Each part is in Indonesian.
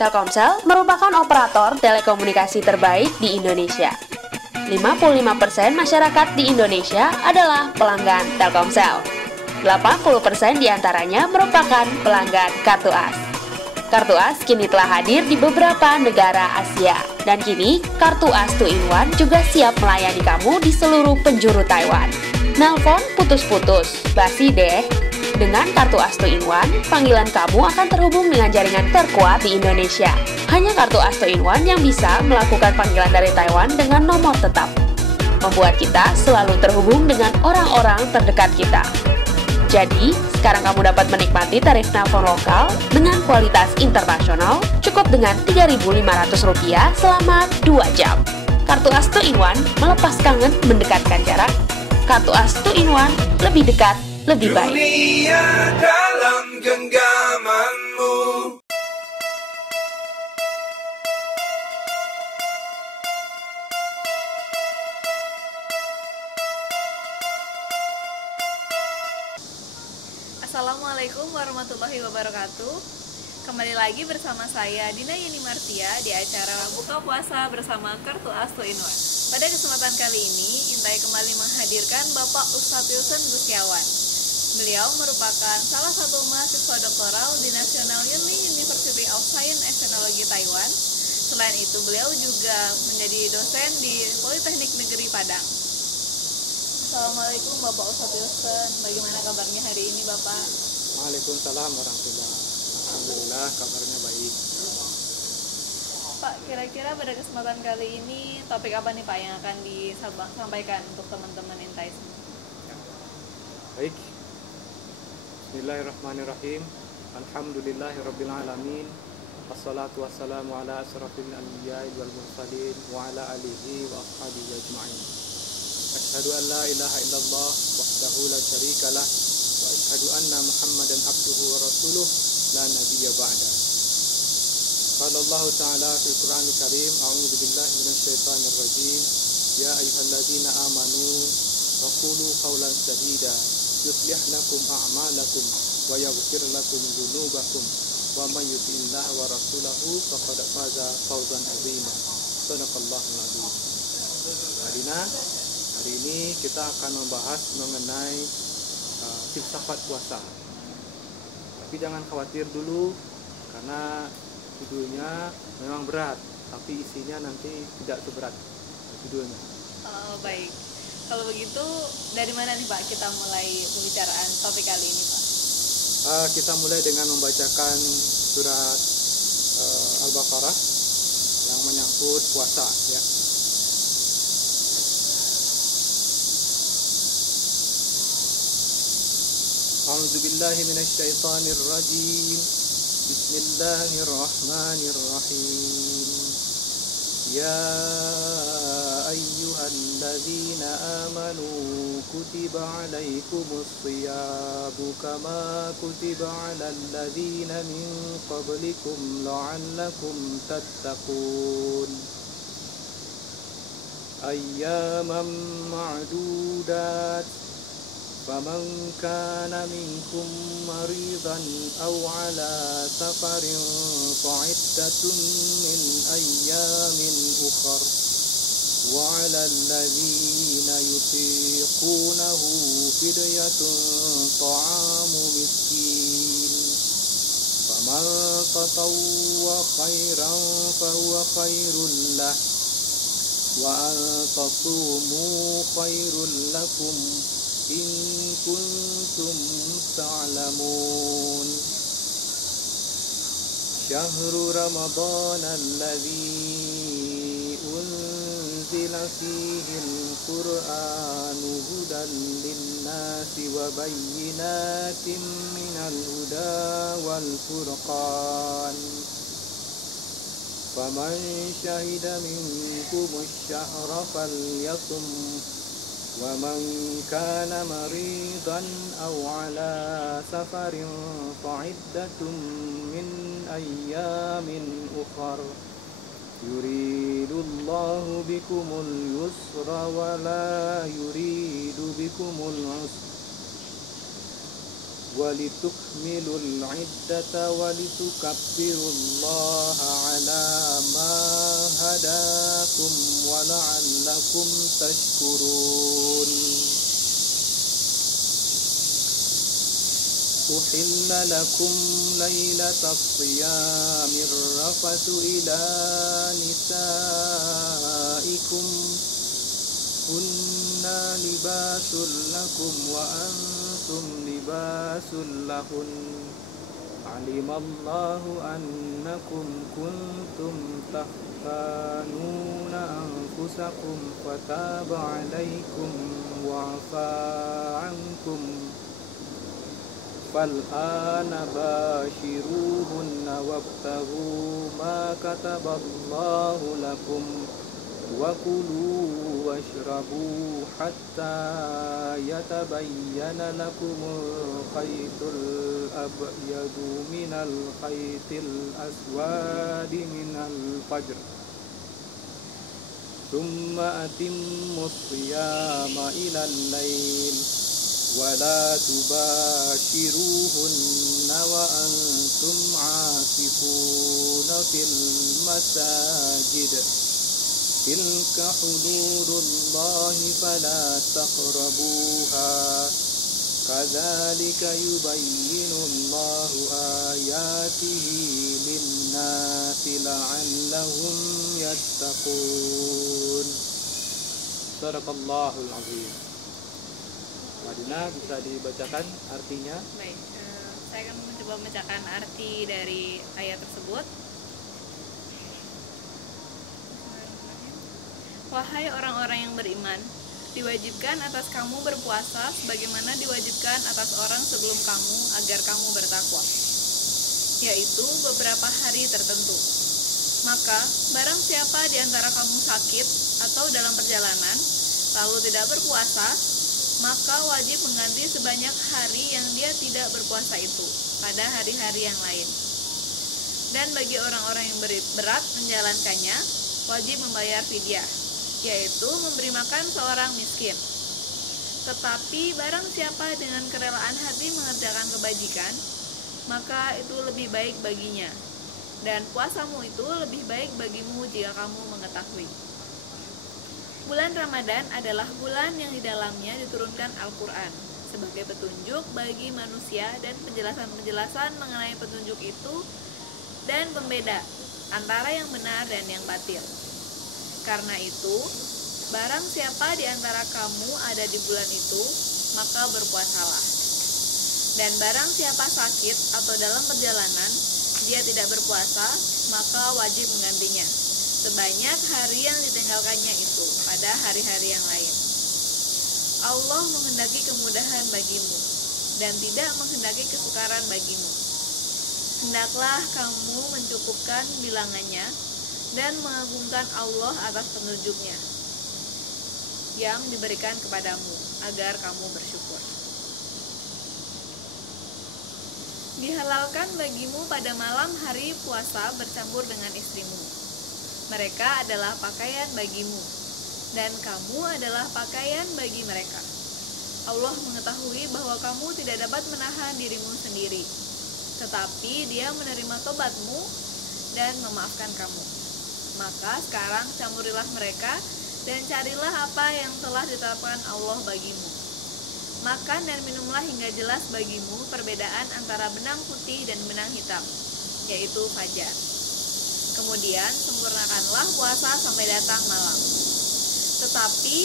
Telkomsel merupakan operator telekomunikasi terbaik di Indonesia. 55% masyarakat di Indonesia adalah pelanggan Telkomsel. 80% diantaranya merupakan pelanggan Kartu As. Kartu As kini telah hadir di beberapa negara Asia. Dan kini, Kartu As 2-in-1 juga siap melayani kamu di seluruh penjuru Taiwan. Nelpon putus-putus, basi deh. Dengan Kartu As 2-in-1, panggilan kamu akan terhubung dengan jaringan terkuat di Indonesia. Hanya Kartu As 2-in-1 yang bisa melakukan panggilan dari Taiwan dengan nomor tetap. Membuat kita selalu terhubung dengan orang-orang terdekat kita. Jadi, sekarang kamu dapat menikmati tarif nelpon lokal dengan kualitas internasional cukup dengan Rp3.500 selama 2 jam. Kartu As 2-in-1 melepas kangen mendekatkan jarak. Kartu As 2-in-1 lebih dekat, lebih baik. Dunia dalam genggamanmu. Assalamualaikum warahmatullahi wabarakatuh. Kembali lagi bersama saya Dina Yeni Martia di acara Buka Puasa bersama Kartu As 2-in-1. Pada kesempatan kali ini, Intai kembali menghadirkan Bapak Ustadz Wilson Gustiawan. Beliau merupakan salah satu mahasiswa doktoral di National Yunli University of Science and Technology Taiwan. Selain itu, beliau juga menjadi dosen di Politeknik Negeri Padang. Assalamualaikum Bapak Ustadz Wilson, bagaimana kabarnya hari ini Bapak? Waalaikumsalam warahmatullahi wabarakatuh. Alhamdulillah kabarnya baik. Pak, kira-kira pada kesempatan kali ini topik apa nih Pak yang akan disampaikan untuk teman-teman Intai semua? Baik. Bismillahirrahmanirrahim. Alhamdulillahirabbil alamin. Wassalatu wassalamu ala asrafil anbiya'i wal mursalin wa ala alihi wa ashabihi ajma'in. Asyhadu an la ilaha illallah wahdahu la syarikalah wa asyhadu anna Muhammadan abduhu wa rasuluh la nabiyya ba'da. Qala Allah ta'ala fil Qur'anil Karim, a'udzu billahi minasy syaithanir rajim. Ya ayyuhalladzina amanu wa qulu qawlan sadida yuslih lakum a'malakum wa yaghfir lakum dzunubakum wa may yuti'illaha wa rasulahu faqad faza fawzan 'azima. Shadaqallahul 'azim. Adina, hari ini kita akan membahas mengenai filsafat puasa. Tapi jangan khawatir dulu karena judulnya memang berat, tapi isinya nanti tidak seberat judulnya. Oh, baik. Kalau begitu, dari mana nih Pak kita mulai pembicaraan topik kali ini Pak? Kita mulai dengan membacakan surat Al-Baqarah yang menyangkut puasa, ya. A'udzubillahi minasyaitonir rajim. Bismillahirrahmanirrahim. Ya ayyuhalladzina amanu kutiba 'alaikumus shiyamu kama kutiba 'alal ladzina min qablikum la'allakum tattaqun. Ayyaman ma'dudat. فمن كان منكم مريضا أو على سفر فعدة من أيام أخر وعلى الذين يطيقونه فدية طعام مسكين فمن تطوع خيرا فهو خير له وأن تصوموا خير لكم إن كنتم تعلمون شهر رمضان الذي أنزل فيه القرآن هدى للناس وبينات من الهدى والفرقان فمن شهد منكم الشهر فليصم ومن كان مريضا أو على سفر فعدة من أيام أخر يريد الله بكم اليسر ولا يريد بكم العسر walitukmilul iddata walitukabbirullaha ala ma hadakum wa la'allakum tashkurun. Uhilla lakum laylatas siyamir rafathu ila nisaikum hunna libasul lakum wa antum libasul lahun. Alimallahu annakum kuntum tahtanuna anfusakum fataba alaikum wa afa ankum fal'ana bashiruhunna wabtaghu ma kataballahu lakum wa kulu washrabu hatta yatabayyana lakumul khaytul abyadu minal khaytil aswadi minal fajr thumma atimmus siyama ilal lail wala tubashiruhunna wa antum aakifuna fil masajid tilka hududullahi fala taqrabuha kadzalika yubayyinullahu ayatihi linnasi la'allahum yattaqun. Sadaqallahul azim. Madina, bisa dibacakan artinya? Baik, saya akan mencoba membacakan arti dari ayat tersebut. Wahai orang-orang yang beriman, diwajibkan atas kamu berpuasa sebagaimana diwajibkan atas orang sebelum kamu agar kamu bertakwa, yaitu beberapa hari tertentu. Maka, barang siapa di antara kamu sakit atau dalam perjalanan, lalu tidak berpuasa, maka wajib mengganti sebanyak hari yang dia tidak berpuasa itu pada hari-hari yang lain. Dan bagi orang-orang yang berat menjalankannya, wajib membayar fidyah, yaitu memberi makan seorang miskin. Tetapi barang siapa dengan kerelaan hati mengerjakan kebajikan, maka itu lebih baik baginya, dan puasamu itu lebih baik bagimu jika kamu mengetahui. Bulan Ramadan adalah bulan yang di dalamnya diturunkan Al-Quran sebagai petunjuk bagi manusia dan penjelasan-penjelasan mengenai petunjuk itu dan pembeda antara yang benar dan yang batil. Karena itu, barang siapa di antara kamu ada di bulan itu, maka berpuasalah. Dan barang siapa sakit atau dalam perjalanan, dia tidak berpuasa, maka wajib menggantinya sebanyak hari yang ditinggalkannya itu pada hari-hari yang lain. Allah menghendaki kemudahan bagimu dan tidak menghendaki kesukaran bagimu. Hendaklah kamu mencukupkan bilangannya dan mengagungkan Allah atas petunjuknya yang diberikan kepadamu agar kamu bersyukur. Dihalalkan bagimu pada malam hari puasa bercampur dengan istrimu. Mereka adalah pakaian bagimu, dan kamu adalah pakaian bagi mereka. Allah mengetahui bahwa kamu tidak dapat menahan dirimu sendiri, tetapi Dia menerima tobatmu dan memaafkan kamu. Maka sekarang campurilah mereka dan carilah apa yang telah ditetapkan Allah bagimu. Makan dan minumlah hingga jelas bagimu perbedaan antara benang putih dan benang hitam, yaitu fajar. Kemudian sempurnakanlah puasa sampai datang malam. Tetapi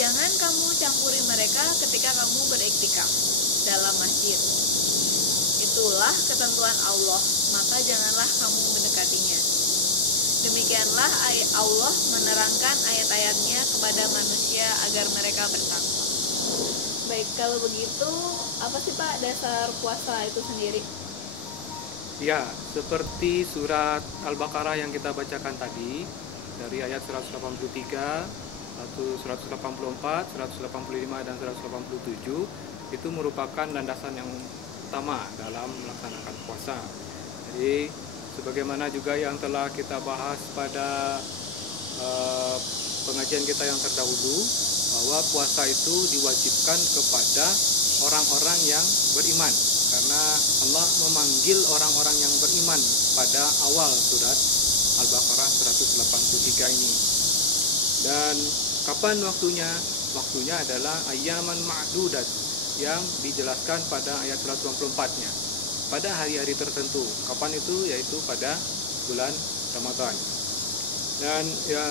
jangan kamu campuri mereka ketika kamu beriktikaf dalam masjid. Itulah ketentuan Allah, maka janganlah kamu mendekatinya. Demikianlah Allah menerangkan ayat-ayatnya kepada manusia agar mereka bertakwa. Baik, kalau begitu, apa sih Pak dasar puasa itu sendiri? Ya, seperti surat Al-Baqarah yang kita bacakan tadi, dari ayat 183, 184, 185, dan 187, itu merupakan landasan yang utama dalam melaksanakan puasa. Jadi, sebagaimana juga yang telah kita bahas pada pengajian kita yang terdahulu, bahwa puasa itu diwajibkan kepada orang-orang yang beriman. karena Allah memanggil orang-orang yang beriman pada awal surat Al-Baqarah 183 ini. Dan kapan waktunya? Waktunya adalah ayyaman ma'dudat yang dijelaskan pada ayat 124-nya. Pada hari-hari tertentu. Kapan itu? Yaitu pada bulan Ramadan. Dan ya,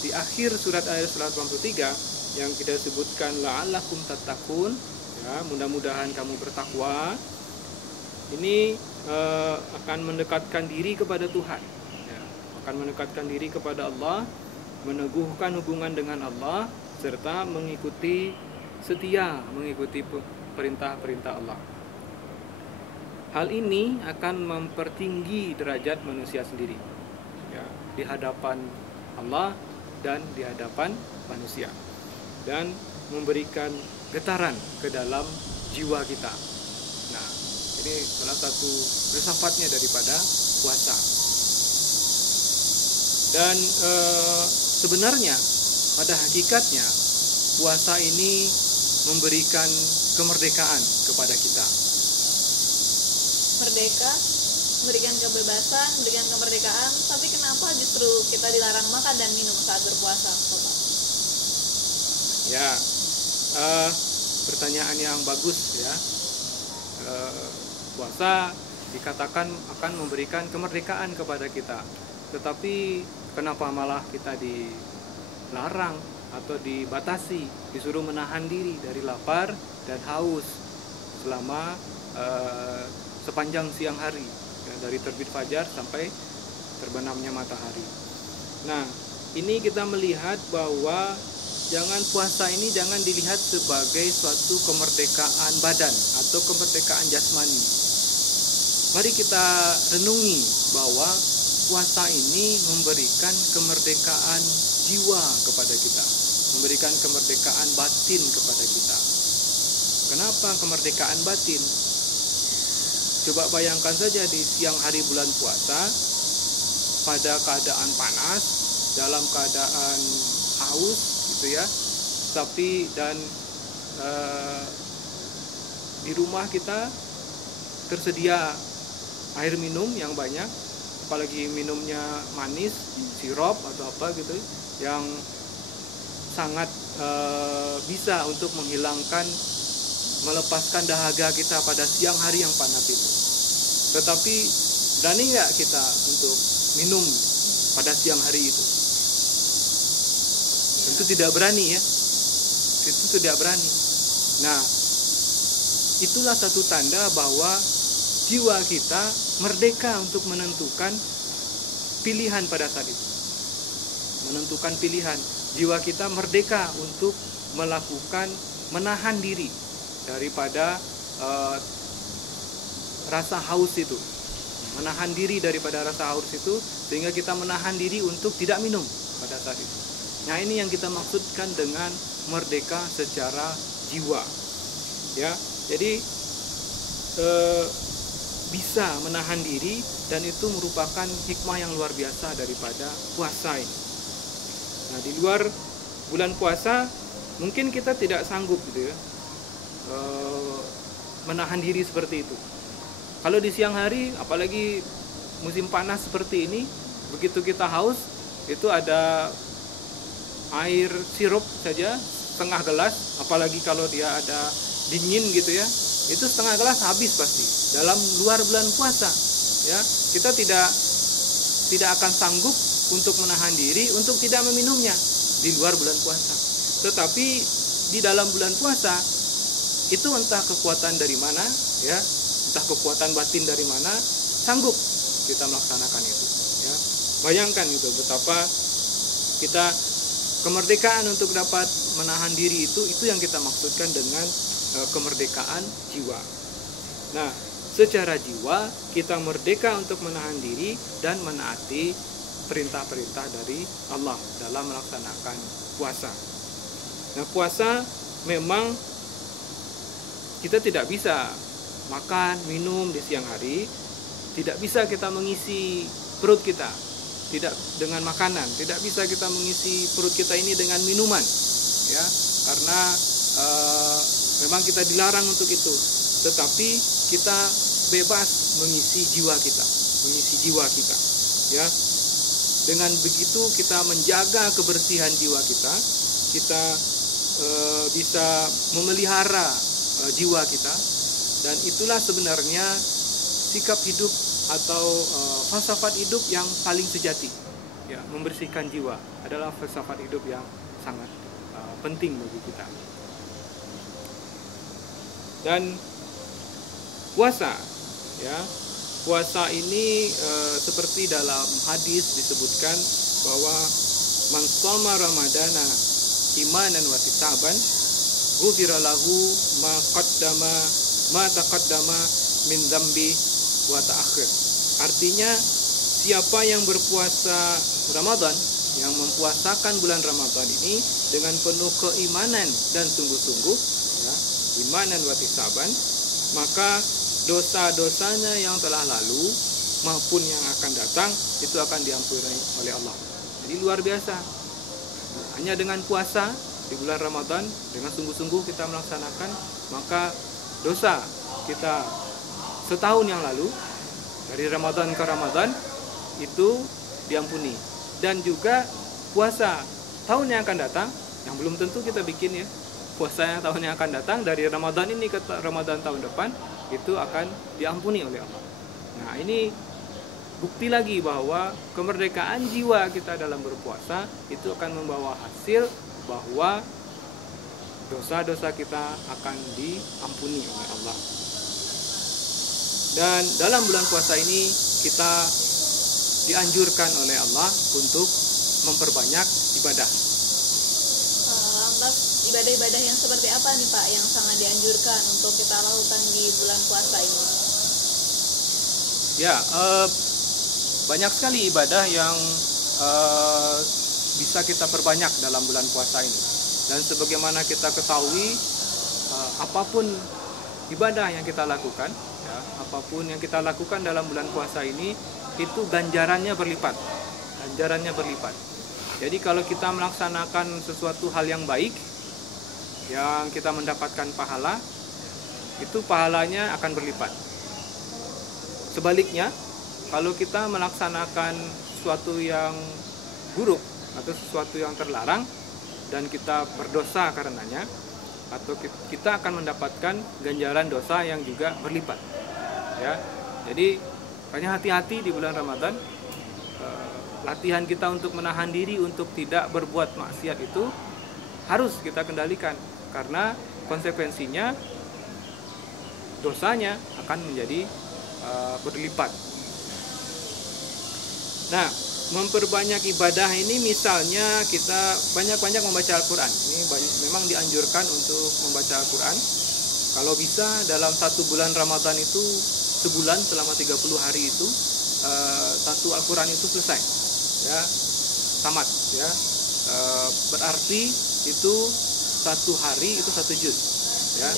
di akhir surat ayat 183 yang kita sebutkan la'allakum tattaqun, ya, mudah-mudahan kamu bertakwa. Ini akan mendekatkan diri kepada Tuhan, ya, akan mendekatkan diri kepada Allah, meneguhkan hubungan dengan Allah, serta setia mengikuti perintah-perintah Allah. Hal ini akan mempertinggi derajat manusia sendiri, ya, di hadapan Allah dan di hadapan manusia, dan memberikan getaran ke dalam jiwa kita. Nah, ini salah satu filsafatnya daripada puasa. Dan sebenarnya pada hakikatnya puasa ini memberikan kemerdekaan kepada kita. Merdeka, memberikan kebebasan, memberikan kemerdekaan, tapi kenapa justru kita dilarang makan dan minum saat berpuasa, Bapak? Ya, pertanyaan yang bagus, ya. Puasa dikatakan akan memberikan kemerdekaan kepada kita, tetapi kenapa malah kita dilarang atau dibatasi, disuruh menahan diri dari lapar dan haus selama sepanjang siang hari, ya, dari terbit fajar sampai terbenamnya matahari. Nah, ini kita melihat bahwa puasa ini jangan dilihat sebagai suatu kemerdekaan badan atau kemerdekaan jasmani. Mari kita renungi bahwa puasa ini memberikan kemerdekaan jiwa kepada kita, memberikan kemerdekaan batin kepada kita. Kenapa kemerdekaan batin? Coba bayangkan saja di siang hari bulan puasa, pada keadaan panas, dalam keadaan haus, gitu ya, dan di rumah kita tersedia air minum yang banyak, apalagi minumnya manis, sirup atau apa gitu, yang sangat bisa untuk melepaskan dahaga kita pada siang hari yang panas itu. Tetapi berani nggak kita untuk minum pada siang hari itu? Tentu tidak berani, ya. Itu tidak berani. Nah, itulah satu tanda bahwa jiwa kita merdeka untuk menentukan pilihan pada saat itu. Menentukan pilihan. Jiwa kita merdeka untuk menahan diri daripada rasa haus itu, menahan diri daripada rasa haus itu, sehingga kita menahan diri untuk tidak minum pada saat itu. Nah, ini yang kita maksudkan dengan merdeka secara jiwa, ya. Jadi bisa menahan diri, dan itu merupakan hikmah yang luar biasa daripada puasa ini. Nah, di luar bulan puasa mungkin kita tidak sanggup, gitu ya, menahan diri seperti itu. Kalau di siang hari, apalagi musim panas seperti ini, begitu kita haus, itu ada air sirup saja setengah gelas, apalagi kalau dia ada dingin gitu ya, itu setengah gelas habis pasti dalam luar bulan puasa, ya. Kita tidak akan sanggup untuk menahan diri untuk tidak meminumnya di luar bulan puasa. Tetapi di dalam bulan puasa itu entah kekuatan dari mana, ya, entah kekuatan batin dari mana, sanggup kita melaksanakan itu, ya. Bayangkan itu betapa kita kemerdekaan untuk dapat menahan diri itu yang kita maksudkan dengan kemerdekaan jiwa. Nah, secara jiwa kita merdeka untuk menahan diri dan menaati perintah-perintah dari Allah dalam melaksanakan puasa. Nah, puasa memang kita tidak bisa makan, minum di siang hari, tidak bisa kita mengisi perut kita tidak dengan makanan, tidak bisa kita mengisi perut kita ini dengan minuman, ya, karena memang kita dilarang untuk itu. tetapi kita bebas mengisi jiwa kita, ya. Dengan begitu kita menjaga kebersihan jiwa kita bisa memelihara jiwa kita, dan itulah sebenarnya sikap hidup atau falsafat hidup yang paling sejati. Ya, membersihkan jiwa adalah falsafat hidup yang sangat penting bagi kita. Dan puasa, ya, puasa ini seperti dalam hadis disebutkan bahwa man shoma ramadana imanan wa ihtisaban ghufira lahu ma taqaddama min dzambi wa ta'akhir. Artinya, siapa yang berpuasa Ramadan, yang mempuasakan bulan Ramadan ini dengan penuh keimanan dan sungguh-sungguh, ya, imanan wa ihtisaban, maka dosa-dosanya yang telah lalu maupun yang akan datang itu akan diampuni oleh Allah. Jadi luar biasa. Hanya dengan puasa di bulan Ramadan dengan sungguh-sungguh kita melaksanakan, maka dosa kita setahun yang lalu dari Ramadan ke Ramadan itu diampuni. Dan juga puasa tahun yang akan datang, yang belum tentu kita bikin, ya, puasa yang tahun yang akan datang dari Ramadan ini ke Ramadan tahun depan itu akan diampuni oleh Allah. Nah, ini bukti lagi bahwa kemerdekaan jiwa kita dalam berpuasa itu akan membawa hasil bahwa dosa-dosa kita akan diampuni oleh Allah. Dan dalam bulan puasa ini kita dianjurkan oleh Allah untuk memperbanyak ibadah. Lantas ibadah-ibadah yang seperti apa nih Pak yang sangat dianjurkan untuk kita lakukan di bulan puasa ini? Ya, banyak sekali ibadah yang bisa kita perbanyak dalam bulan puasa ini. Dan sebagaimana kita ketahui, apapun ibadah yang kita lakukan, ya, apapun yang kita lakukan dalam bulan puasa ini, itu ganjarannya berlipat. Jadi kalau kita melaksanakan sesuatu hal yang baik, yang kita mendapatkan pahala, itu pahalanya akan berlipat. Sebaliknya, kalau kita melaksanakan sesuatu yang buruk atau sesuatu yang terlarang dan kita berdosa karenanya, atau kita akan mendapatkan ganjaran dosa yang juga berlipat. Ya, jadi hanya hati-hati di bulan Ramadan. Latihan kita untuk menahan diri untuk tidak berbuat maksiat itu harus kita kendalikan, karena konsekuensinya dosanya akan menjadi berlipat. Nah, memperbanyak ibadah ini misalnya kita banyak-banyak membaca Al-Quran. Ini memang dianjurkan untuk membaca Al-Quran. Kalau bisa dalam satu bulan Ramadan itu, sebulan selama 30 hari itu, satu Al-Quran itu selesai, ya, tamat, ya. Berarti itu satu hari itu satu juz, ya,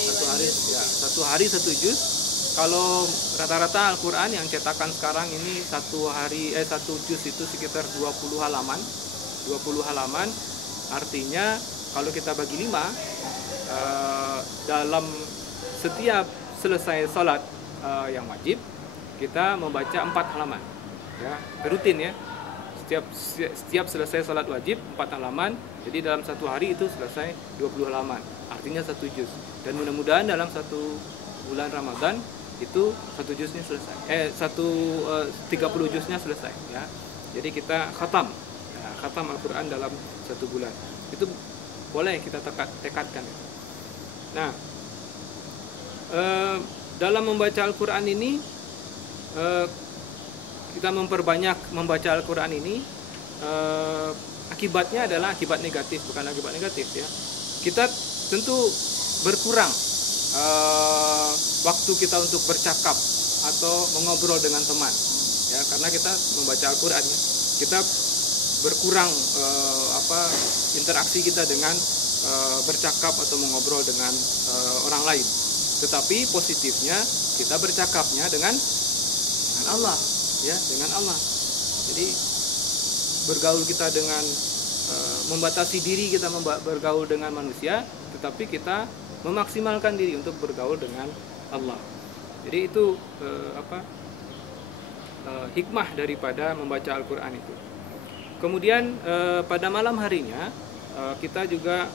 satu hari satu juz. Kalau rata-rata Al-Quran yang cetakan sekarang ini satu juz itu sekitar 20 halaman. 20 halaman artinya kalau kita bagi 5, dalam setiap selesai sholat yang wajib kita membaca 4 halaman, ya, rutin, ya. Setiap selesai sholat wajib 4 halaman. Jadi dalam satu hari itu selesai 20 halaman, artinya satu juz. Dan mudah-mudahan dalam satu bulan Ramadan itu satu juznya selesai, 30 juznya selesai, ya. Jadi kita khatam Al-Quran dalam satu bulan. Itu boleh kita tekadkan. Nah, dalam membaca Al-Quran ini, kita memperbanyak membaca Al-Quran ini, akibatnya adalah akibat negatif, bukan akibat negatif, ya. Kita tentu berkurang waktu kita untuk bercakap atau mengobrol dengan teman, ya, karena kita membaca Al-Quran, ya. Kita berkurang interaksi kita dengan bercakap atau mengobrol dengan orang lain. Tetapi positifnya kita bercakapnya dengan Allah, ya, dengan Allah. Jadi bergaul kita dengan membatasi diri kita bergaul dengan manusia, tetapi kita memaksimalkan diri untuk bergaul dengan Allah. Jadi itu hikmah daripada membaca Al-Quran itu. Kemudian pada malam harinya kita juga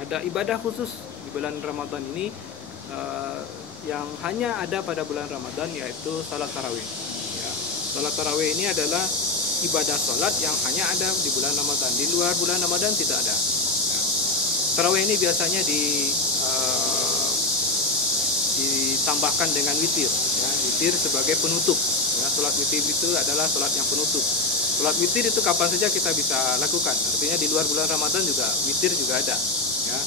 ada ibadah khusus di bulan Ramadan ini yang hanya ada pada bulan Ramadan, yaitu salat tarawih. Ya, salat tarawih ini adalah ibadah salat yang hanya ada di bulan Ramadan. Di luar bulan Ramadan tidak ada. Ya. Tarawih ini biasanya ditambahkan dengan witir. Ya, witir sebagai penutup. Ya, salat witir itu adalah salat yang penutup. Salat witir itu kapan saja kita bisa lakukan. Artinya di luar bulan Ramadan juga witir juga ada. Ya.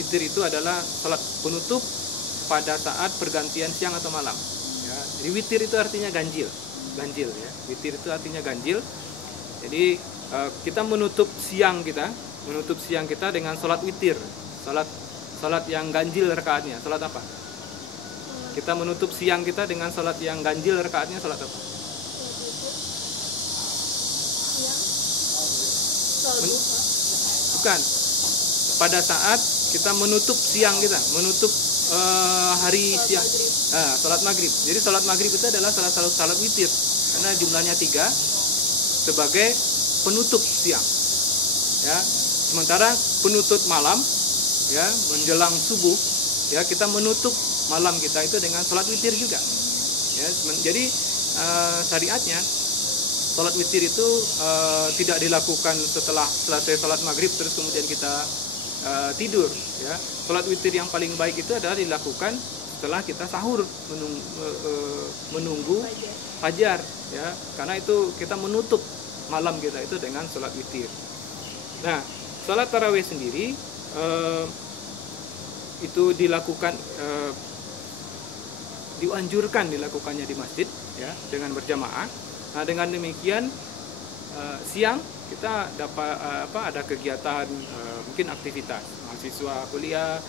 Witir itu adalah salat penutup pada saat pergantian siang atau malam. Ya. Jadi witir itu artinya ganjil ya. Witir itu artinya ganjil. Jadi kita menutup siang kita dengan salat witir. Salat yang ganjil rakaatnya. Salat apa? Kita menutup siang kita dengan salat yang ganjil rakaatnya. Salat apa? Bukan. Pada saat kita menutup siang kita, menutup hari siang, salat maghrib. Jadi salat maghrib itu adalah salat witir, karena jumlahnya 3 sebagai penutup siang. Ya, sementara penutup malam, ya, menjelang subuh, ya, kita menutup malam kita itu dengan salat witir juga. Ya, jadi syariatnya salat witir itu tidak dilakukan setelah selesai salat maghrib terus kemudian kita tidur. Ya, salat witir yang paling baik itu adalah dilakukan setelah kita sahur, menunggu fajar. Ya, karena itu kita menutup malam kita itu dengan salat witir. Nah, salat tarawih sendiri itu dilakukan dianjurkan dilakukannya di masjid, ya, dengan berjamaah. Nah, dengan demikian siang kita dapat ada kegiatan, mungkin aktivitas mahasiswa kuliah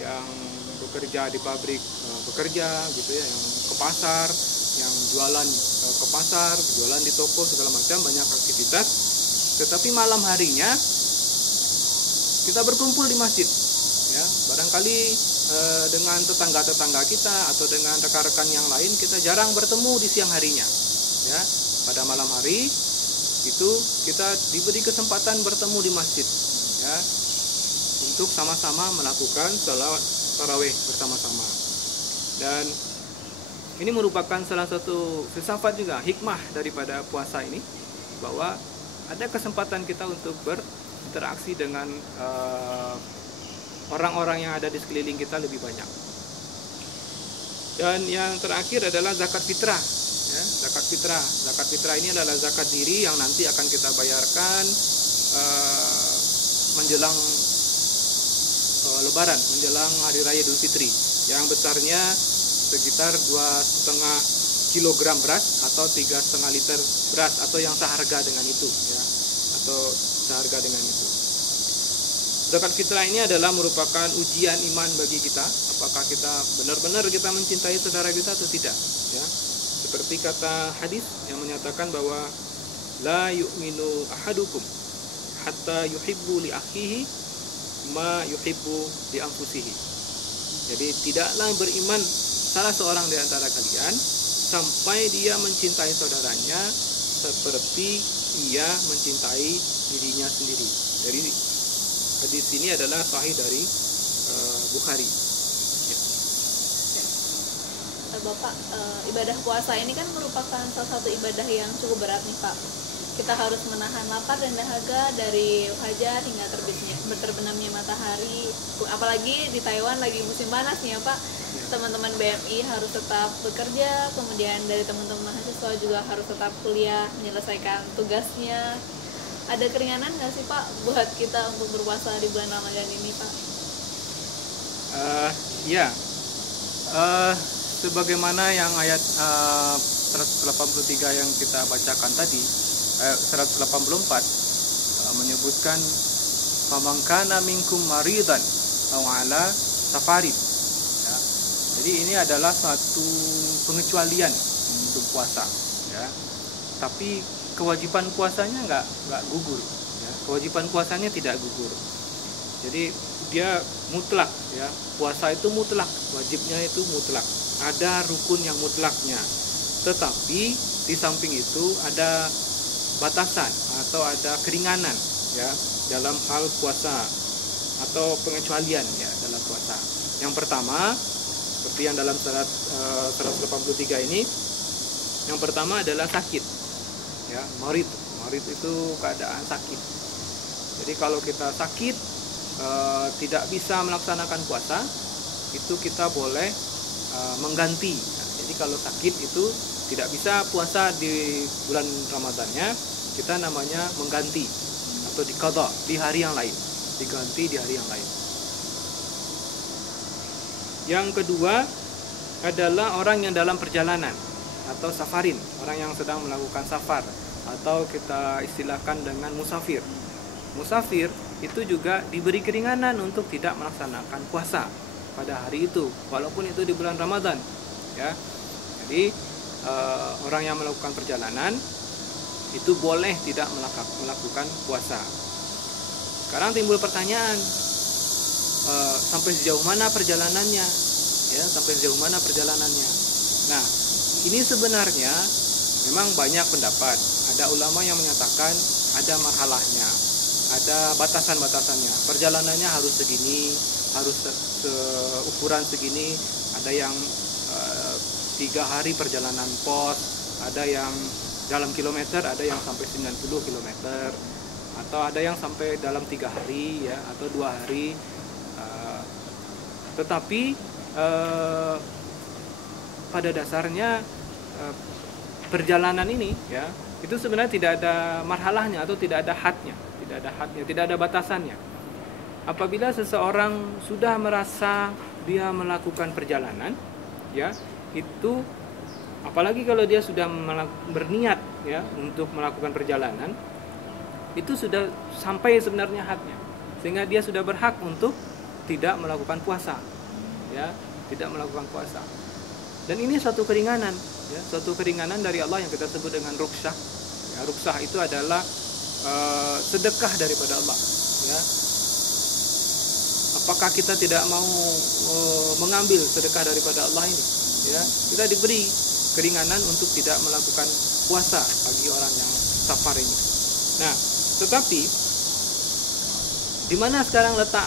yang bekerja di pabrik, bekerja gitu ya, yang ke pasar, yang jualan ke pasar, jualan di toko, segala macam, banyak aktivitas. Tetapi malam harinya kita berkumpul di masjid, ya, barangkali dengan tetangga-tetangga kita atau dengan rekan-rekan yang lain kita jarang bertemu di siang harinya. Ya, pada malam hari itu kita diberi kesempatan bertemu di masjid, ya, untuk sama-sama melakukan salat tarawih bersama-sama. Dan ini merupakan salah satu filsafat juga, hikmah daripada puasa ini, bahwa ada kesempatan kita untuk berinteraksi dengan orang-orang yang ada di sekeliling kita lebih banyak. Dan yang terakhir adalah zakat fitrah. Ya, zakat fitrah ini adalah zakat diri yang nanti akan kita bayarkan menjelang Lebaran, menjelang Hari Raya Idul Fitri, yang besarnya sekitar 2,5 kilogram beras atau 3,5 liter beras, atau yang seharga dengan itu, ya, atau seharga dengan itu. Zakat fitrah ini adalah merupakan ujian iman bagi kita, apakah kita benar-benar kita mencintai saudara kita atau tidak, ya. Seperti kata hadis yang menyatakan bahwa la yu'minu ahadukum hatta yuhibbu li akhihi ma yuhibbu li anfusihi. Jadi tidaklah beriman salah seorang di antara kalian sampai dia mencintai saudaranya seperti ia mencintai dirinya sendiri. Jadi hadis ini adalah sahih dari Bukhari. Ya. Bapak, ibadah puasa ini kan merupakan salah satu ibadah yang cukup berat nih Pak. Kita harus menahan lapar dan dahaga dari fajar hingga terbenamnya matahari. Apalagi di Taiwan lagi musim panas nih ya Pak. Teman-teman BMI harus tetap bekerja, kemudian dari teman-teman mahasiswa juga harus tetap kuliah, menyelesaikan tugasnya. Ada keringanan nggak sih Pak buat kita untuk berpuasa di bulan Ramadan ini Pak? Ya, sebagaimana yang ayat 183 yang kita bacakan tadi, 184 menyebutkan faman kana minkum maridan aw ala safarin. Ya. Jadi ini adalah satu pengecualian untuk puasa, ya. Tapi kewajiban puasanya nggak gugur, ya. Kewajiban puasanya tidak gugur. Jadi dia mutlak ya. Puasa itu mutlak, wajibnya itu mutlak. Ada rukun yang mutlaknya. Tetapi di samping itu ada batasan atau ada keringanan ya dalam hal puasa atau pengecualian ya dalam puasa. Yang pertama seperti yang dalam surat 183 ini, yang pertama adalah sakit ya, marid itu keadaan sakit. Jadi kalau kita sakit tidak bisa melaksanakan puasa, itu kita boleh mengganti. Nah, jadi kalau sakit itu tidak bisa puasa di bulan Ramadannya, kita namanya mengganti atau diqadha di hari yang lain, diganti di hari yang lain. Yang kedua adalah orang yang dalam perjalanan atau safarin, orang yang sedang melakukan safar atau kita istilahkan dengan musafir. Musafir itu juga diberi keringanan untuk tidak melaksanakan puasa pada hari itu, walaupun itu di bulan Ramadan ya. Jadi orang yang melakukan perjalanan itu boleh tidak melakukan puasa. Sekarang timbul pertanyaan, sampai sejauh mana perjalanannya ya, sampai sejauh mana perjalanannya. Nah, ini sebenarnya memang banyak pendapat. Ada ulama yang menyatakan ada marhalahnya, ada batasan-batasannya. Perjalanannya harus segini, harus ukuran segini. Ada yang 3 hari perjalanan pos, ada yang dalam kilometer, ada yang sampai 90 kilometer, atau ada yang sampai dalam 3 hari ya, atau 2 hari. Tetapi pada dasarnya perjalanan ini ya, itu sebenarnya tidak ada marhalahnya atau tidak ada hadnya, tidak ada batasannya. Apabila seseorang sudah merasa dia melakukan perjalanan ya, itu apalagi kalau dia sudah berniat ya untuk melakukan perjalanan, itu sudah sampai sebenarnya hadnya, sehingga dia sudah berhak untuk tidak melakukan puasa ya, tidak melakukan puasa. Dan ini suatu keringanan ya, suatu keringanan dari Allah yang kita sebut dengan rukhsah ya. Rukhsah itu adalah sedekah daripada Allah ya. Apakah kita tidak mau mengambil sedekah daripada Allah ini ya? Kita diberi keringanan untuk tidak melakukan puasa bagi orang yang safar ini. Nah, tetapi di mana sekarang letak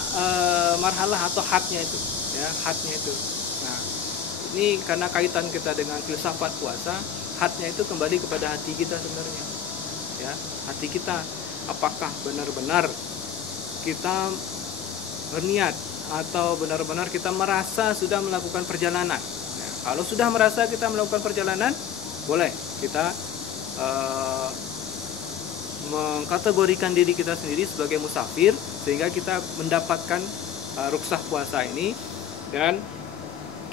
marhalah atau hadnya itu ya, hadnya itu. Nah, ini karena kaitan kita dengan filsafat puasa, hadnya itu kembali kepada hati kita sebenarnya ya. Hati kita, apakah benar-benar kita berniat atau benar-benar kita merasa sudah melakukan perjalanan. Nah, kalau sudah merasa kita melakukan perjalanan, boleh kita mengkategorikan diri kita sendiri sebagai musafir, sehingga kita mendapatkan rukhsah puasa ini, dan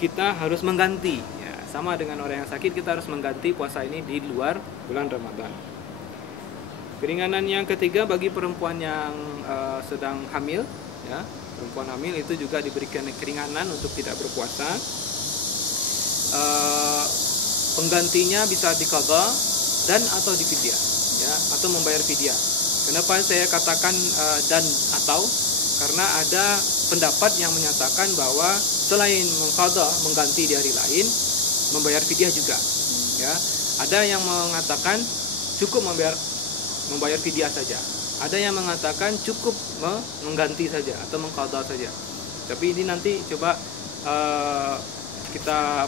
kita harus mengganti ya, sama dengan orang yang sakit, kita harus mengganti puasa ini di luar bulan Ramadan. Keringanan yang ketiga bagi perempuan yang sedang hamil ya, perempuan hamil itu juga diberikan keringanan untuk tidak berpuasa. Penggantinya bisa diqadha dan atau difidyah ya, atau membayar fidyah. Kenapa saya katakan dan atau? Karena ada pendapat yang menyatakan bahwa selain mengqadha, mengganti di hari lain, membayar fidyah juga ya. Ada yang mengatakan cukup membayar fidyah saja. Ada yang mengatakan cukup mengganti saja atau mengqadha saja. Tapi ini nanti coba kita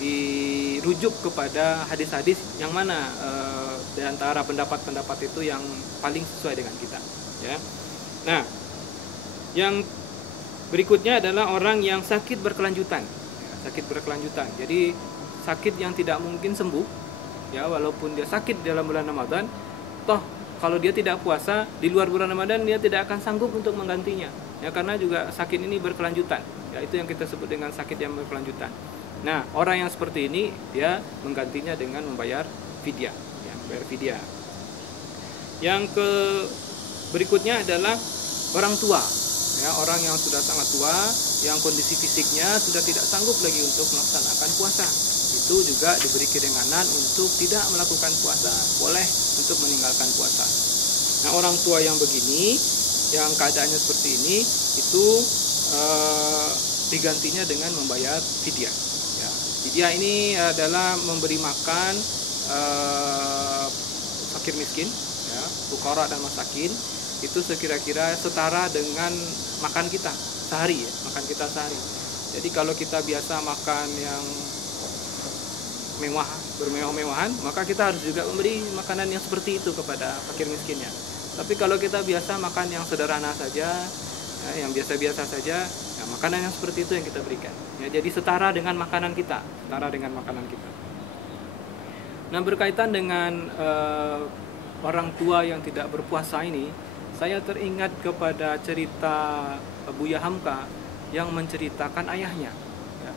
dirujuk kepada hadis-hadis yang mana di antara pendapat-pendapat itu yang paling sesuai dengan kita ya. Nah, yang berikutnya adalah orang yang sakit berkelanjutan ya, sakit berkelanjutan. Jadi sakit yang tidak mungkin sembuh ya, walaupun dia sakit dalam bulan Ramadan, toh kalau dia tidak puasa di luar bulan Ramadan, dia tidak akan sanggup untuk menggantinya ya, karena juga sakit ini berkelanjutan ya, itu yang kita sebut dengan sakit yang berkelanjutan. Nah, orang yang seperti ini dia menggantinya dengan membayar fidyah ya, membayar fidyah. Yang berikutnya adalah orang tua ya, orang yang sudah sangat tua, yang kondisi fisiknya sudah tidak sanggup lagi untuk melaksanakan puasa, itu juga diberi keringanan untuk tidak melakukan puasa, boleh untuk meninggalkan puasa. Nah, orang tua yang begini yang keadaannya seperti ini itu digantinya dengan membayar fidyah. Ya, fidyah ini adalah memberi makan fakir miskin, ya, fuqara dan masakin, itu sekira-kira setara dengan makan kita sehari, ya, makan kita sehari. Jadi kalau kita biasa makan yang mewah, bermewah-mewahan, maka kita harus juga memberi makanan yang seperti itu kepada fakir miskinnya. Tapi kalau kita biasa makan yang sederhana saja, ya, yang biasa-biasa saja, ya, makanan yang seperti itu yang kita berikan. Ya, jadi setara dengan makanan kita, setara dengan makanan kita. Nah, berkaitan dengan orang tua yang tidak berpuasa ini, saya teringat kepada cerita Buya Hamka yang menceritakan ayahnya. Ya.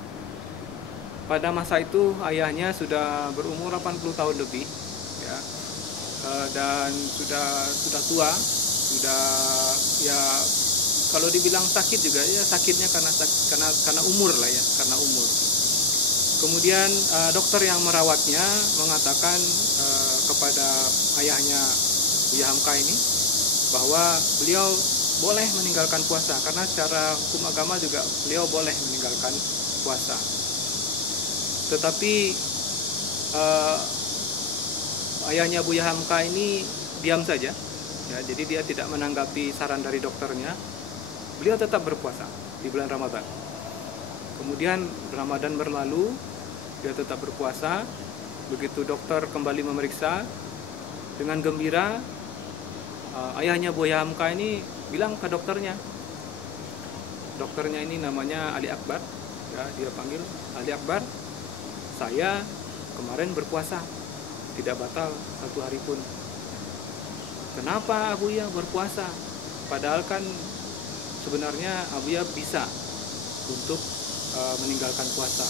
Pada masa itu ayahnya sudah berumur 80 tahun lebih, ya, dan sudah tua, sudah, ya, kalau dibilang sakit juga, ya sakitnya karena umur lah, ya, karena umur. Kemudian dokter yang merawatnya mengatakan kepada ayahnya Buya Hamka ini bahwa beliau boleh meninggalkan puasa karena secara hukum agama juga beliau boleh meninggalkan puasa. Tetapi ayahnya Buya Hamka ini diam saja, ya, jadi dia tidak menanggapi saran dari dokternya. Beliau tetap berpuasa di bulan Ramadan. Kemudian Ramadan berlalu, dia tetap berpuasa. Begitu dokter kembali memeriksa, dengan gembira ayahnya Buya Hamka ini bilang ke dokternya. Dokternya ini namanya Ali Akbar, ya, dia panggil Ali Akbar. Saya kemarin berpuasa, tidak batal satu hari pun. Kenapa Abuya berpuasa? Padahal kan sebenarnya Abuya bisa untuk meninggalkan puasa.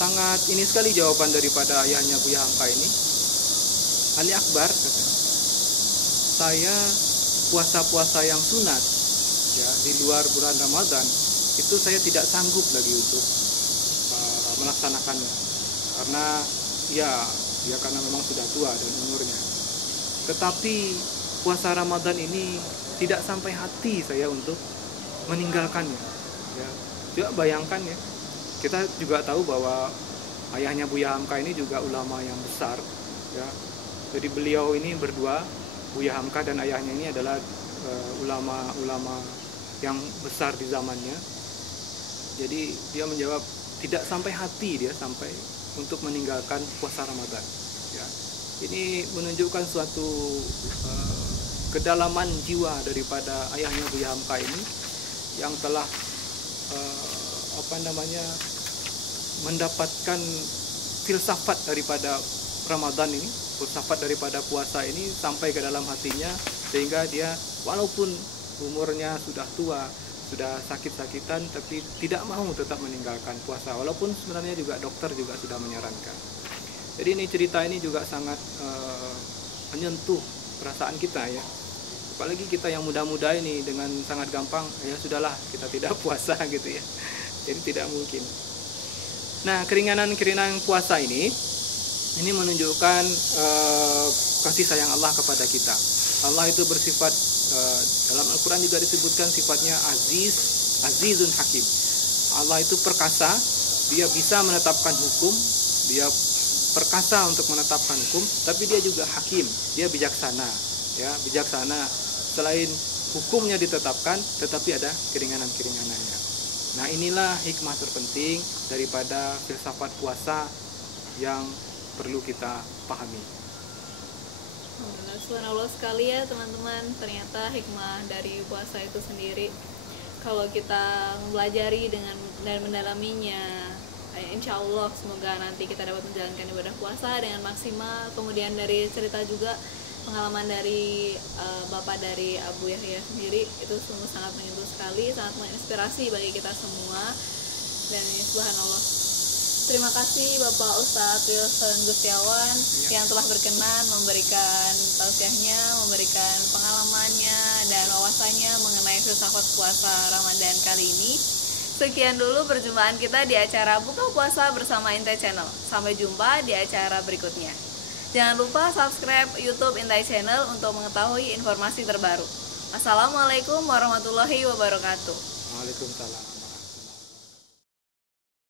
Sangat ini sekali jawaban daripada ayahnya Buya Hamka ini. Ali Akbar, katanya, saya puasa-puasa yang sunat, ya, di luar bulan Ramadan itu saya tidak sanggup lagi untuk melaksanakannya karena dia karena memang sudah tua dan umurnya. Tetapi puasa Ramadan ini tidak sampai hati saya untuk meninggalkannya. Ya, coba bayangkan, ya. Kita juga tahu bahwa ayahnya Buya Hamka ini juga ulama yang besar, ya. Jadi beliau ini berdua, Buya Hamka dan ayahnya ini adalah ulama-ulama yang besar di zamannya. Jadi dia menjawab tidak sampai hati dia sampai untuk meninggalkan puasa Ramadan. Ya. Ini menunjukkan suatu kedalaman jiwa daripada ayahnya Buya Hamka ini yang telah mendapatkan filsafat daripada Ramadan ini, filsafat daripada puasa ini sampai ke dalam hatinya, sehingga dia walaupun umurnya sudah tua, sudah sakit-sakitan, tapi tidak mau tetap meninggalkan puasa, walaupun sebenarnya juga dokter juga sudah menyarankan. Jadi ini cerita ini juga sangat menyentuh perasaan kita, ya. Apalagi kita yang muda-muda ini dengan sangat gampang, ya sudahlah kita tidak puasa gitu, ya. Jadi tidak mungkin. Nah, keringanan-keringanan puasa ini menunjukkan kasih sayang Allah kepada kita. Allah itu bersifat, dalam Al-Quran juga disebutkan sifatnya azizun hakim. Allah itu perkasa, dia bisa menetapkan hukum, dia perkasa untuk menetapkan hukum, tapi dia juga hakim, dia bijaksana, ya, bijaksana. Selain hukumnya ditetapkan, tetapi ada keringanan-keringanannya. Nah, inilah hikmah terpenting daripada filsafat puasa yang perlu kita pahami. Subhanallah sekali, ya teman-teman. Ternyata hikmah dari puasa itu sendiri, kalau kita mempelajari dan mendalaminya, insya Allah semoga nanti kita dapat menjalankan ibadah puasa dengan maksimal. Kemudian dari cerita juga pengalaman dari bapak dari Abu Yahya sendiri, itu sungguh sangat menyentuh sekali, sangat menginspirasi bagi kita semua. Dan subhanallah, terima kasih Bapak Ustadz Wilson Gustiawan yang telah berkenan memberikan tausiahnya, memberikan pengalamannya dan wawasannya mengenai filsafat puasa Ramadan kali ini. Sekian dulu perjumpaan kita di acara Buka Puasa bersama Inte Channel. Sampai jumpa di acara berikutnya. Jangan lupa subscribe YouTube Intai Channel untuk mengetahui informasi terbaru. Assalamualaikum warahmatullahi wabarakatuh. Waalaikumsalam.